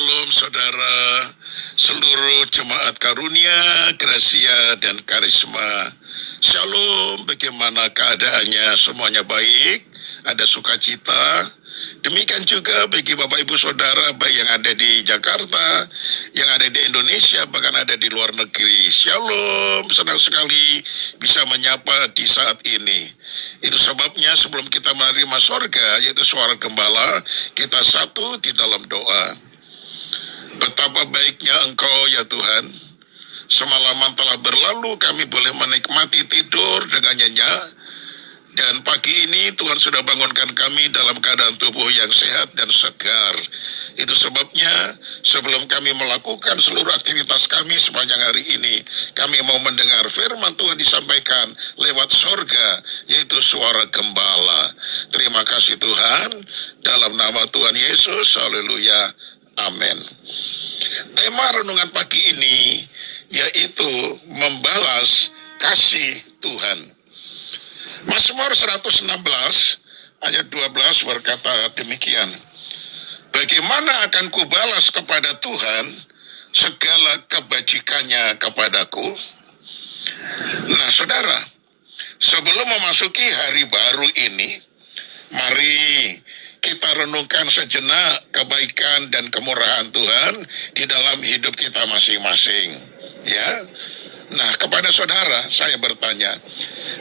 Shalom saudara, seluruh jemaat karunia, gracia, dan karisma. Shalom, bagaimana keadaannya? Semuanya baik? Ada sukacita? Demikian juga bagi Bapak Ibu Saudara, baik yang ada di Jakarta, yang ada di Indonesia, bahkan ada di luar negeri. Shalom, senang sekali bisa menyapa di saat ini. Itu sebabnya sebelum kita menerima sorga, yaitu suara gembala, kita satu di dalam doa. Betapa baiknya Engkau ya Tuhan. Semalaman telah berlalu, kami boleh menikmati tidur dengan nyenyak. Dan pagi ini Tuhan sudah bangunkan kami dalam keadaan tubuh yang sehat dan segar. Itu sebabnya sebelum kami melakukan seluruh aktivitas kami sepanjang hari ini, kami mau mendengar firman Tuhan disampaikan lewat sorga, yaitu suara gembala. Terima kasih Tuhan, dalam nama Tuhan Yesus, haleluya, amin. Tema renungan pagi ini yaitu membalas kasih Tuhan. Mazmur 116 ayat 12 berkata demikian. Bagaimana akan kubalas kepada Tuhan segala kebajikannya kepadaku? Nah saudara, sebelum memasuki hari baru ini, mari kita renungkan sejenak kebaikan dan kemurahan Tuhan di dalam hidup kita masing-masing. Ya. Nah, kepada saudara saya bertanya,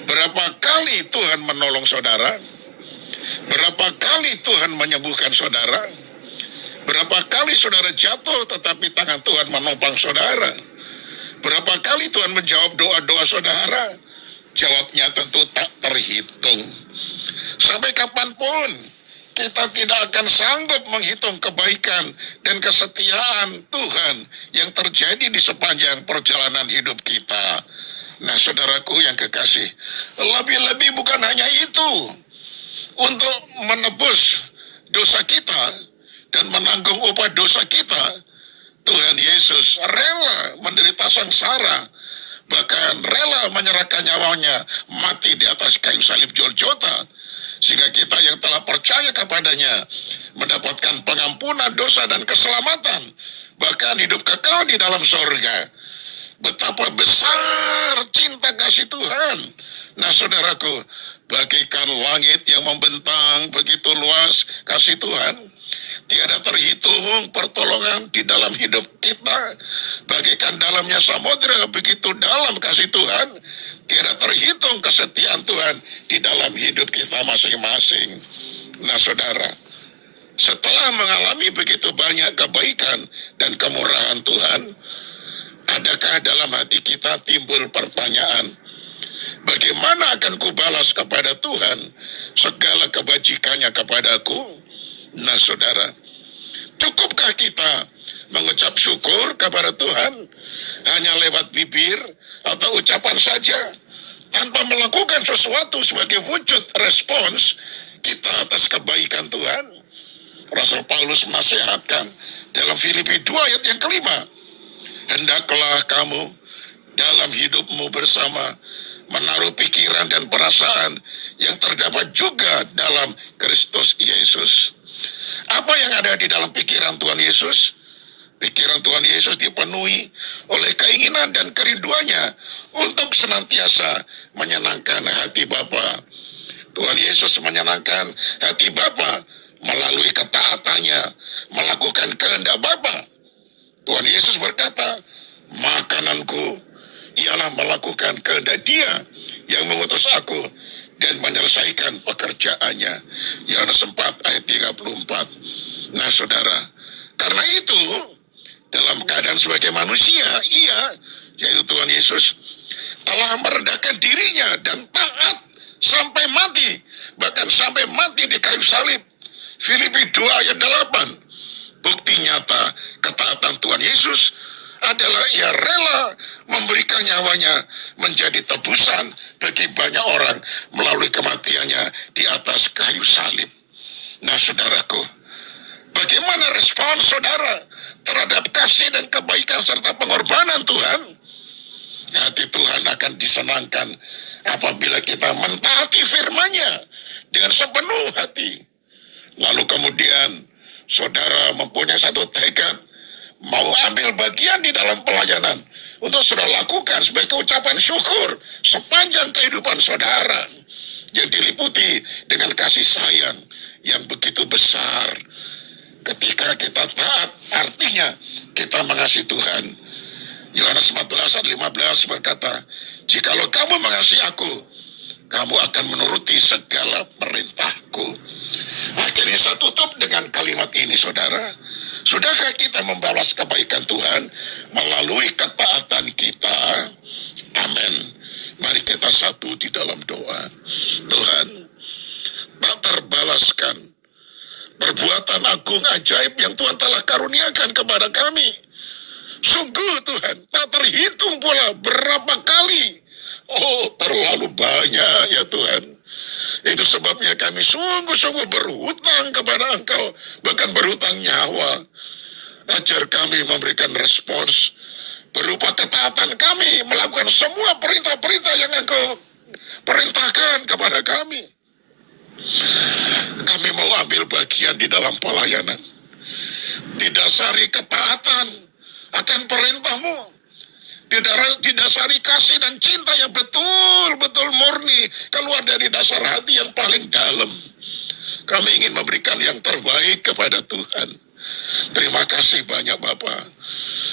berapa kali Tuhan menolong saudara? Berapa kali Tuhan menyembuhkan saudara? Berapa kali saudara jatuh tetapi tangan Tuhan menopang saudara? Berapa kali Tuhan menjawab doa-doa saudara? Jawabnya tentu tak terhitung. Sampai kapanpun kita tidak akan sanggup menghitung kebaikan dan kesetiaan Tuhan yang terjadi di sepanjang perjalanan hidup kita. Nah saudaraku yang kekasih, lebih-lebih bukan hanya itu. Untuk menebus dosa kita dan menanggung upah dosa kita, Tuhan Yesus rela menderita sengsara, bahkan rela menyerahkan nyawanya mati di atas kayu salib Golgota, sehingga kita yang telah percaya kepadanya mendapatkan pengampunan dosa dan keselamatan, bahkan hidup kekal di dalam sorga. Betapa besar cinta kasih Tuhan. Nah saudaraku, bagaikan langit yang membentang begitu luas kasih Tuhan, tiada terhitung pertolongan di dalam hidup kita. Bagaikan dalamnya samudera begitu dalam kasih Tuhan, tiada terhitung kesetiaan Tuhan di dalam hidup kita masing-masing. Nah saudara, setelah mengalami begitu banyak kebaikan dan kemurahan Tuhan, adakah dalam hati kita timbul pertanyaan, bagaimana akan kubalas kepada Tuhan segala kebajikannya kepadaku? Nah saudara, cukupkah kita mengucap syukur kepada Tuhan hanya lewat bibir atau ucapan saja, tanpa melakukan sesuatu sebagai wujud respons kita atas kebaikan Tuhan? Rasul Paulus menasihatkan dalam Filipi 2 ayat yang kelima, hendaklah kamu dalam hidupmu bersama menaruh pikiran dan perasaan yang terdapat juga dalam Kristus Yesus. Apa yang ada di dalam pikiran Tuhan Yesus? Pikiran Tuhan Yesus dipenuhi oleh keinginan dan kerinduannya untuk senantiasa menyenangkan hati Bapa. Tuhan Yesus menyenangkan hati Bapa melalui ketaatannya melakukan kehendak Bapa. Tuhan Yesus berkata, makananku ialah melakukan kehendak Dia yang mengutus aku dan menyelesaikan pekerjaannya. Yohanes 4 ayat 34. Nah saudara, karena itu dalam keadaan sebagai manusia, Ia, yaitu Tuhan Yesus, telah merendahkan dirinya dan taat sampai mati, bahkan sampai mati di kayu salib. Filipi 2 ayat 8. Bukti nyata ketaatan Tuhan Yesus adalah Ia rela memberikan nyawanya menjadi tebusan bagi banyak orang melalui kematiannya di atas kayu salib. Nah saudaraku, bagaimana respon saudara terhadap kasih dan kebaikan serta pengorbanan Tuhan? Hati Tuhan akan disenangkan apabila kita mentaati firman-Nya dengan sepenuh hati. Lalu kemudian saudara mempunyai satu tekad mau ambil bagian di dalam pelayanan, untuk saudara lakukan sebagai ucapan syukur sepanjang kehidupan saudara yang diliputi dengan kasih sayang yang begitu besar. Ketika kita taat, artinya kita mengasihi Tuhan. Yohanes 14 ayat 15 berkata, "Jikalau kamu mengasihi aku, kamu akan menuruti segala perintahku." Akhirnya saya tutup dengan kalimat ini, saudara. Sudahkah kita membalas kebaikan Tuhan melalui ketaatan kita? Amin. Mari kita satu di dalam doa. Tuhan, tak terbalaskan perbuatan agung ajaib yang Tuhan telah karuniakan kepada kami. Sungguh Tuhan, tak terhitung pula berapa kali. Oh, terlalu banyak ya Tuhan. Itu sebabnya kami sungguh-sungguh berhutang kepada Engkau, bahkan berhutang nyawa. Ajar kami memberikan respons berupa ketaatan kami, melakukan semua perintah-perintah yang Engkau perintahkan kepada kami. Kami mau ambil bagian di dalam pelayanan, didasari ketaatan akan perintah-Mu, didasari kasih dan cinta yang betul-betul murni keluar dari dasar hati yang paling dalam. Kami ingin memberikan yang terbaik kepada Tuhan. Terima kasih banyak Bapak.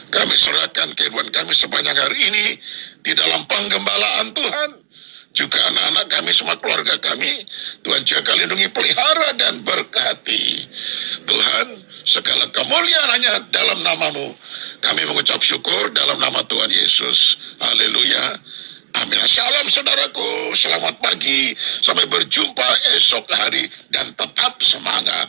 Kami serahkan kehidupan kami sepanjang hari ini di dalam penggembalaan Tuhan. Juga anak-anak kami, semua keluarga kami, Tuhan jaga, lindungi, pelihara, dan berkati. Tuhan, segala kemuliaan hanya dalam nama-Mu. Kami mengucap syukur dalam nama Tuhan Yesus. Haleluya. Amin. Shalom saudaraku. Selamat pagi. Sampai berjumpa esok hari. Dan tetap semangat.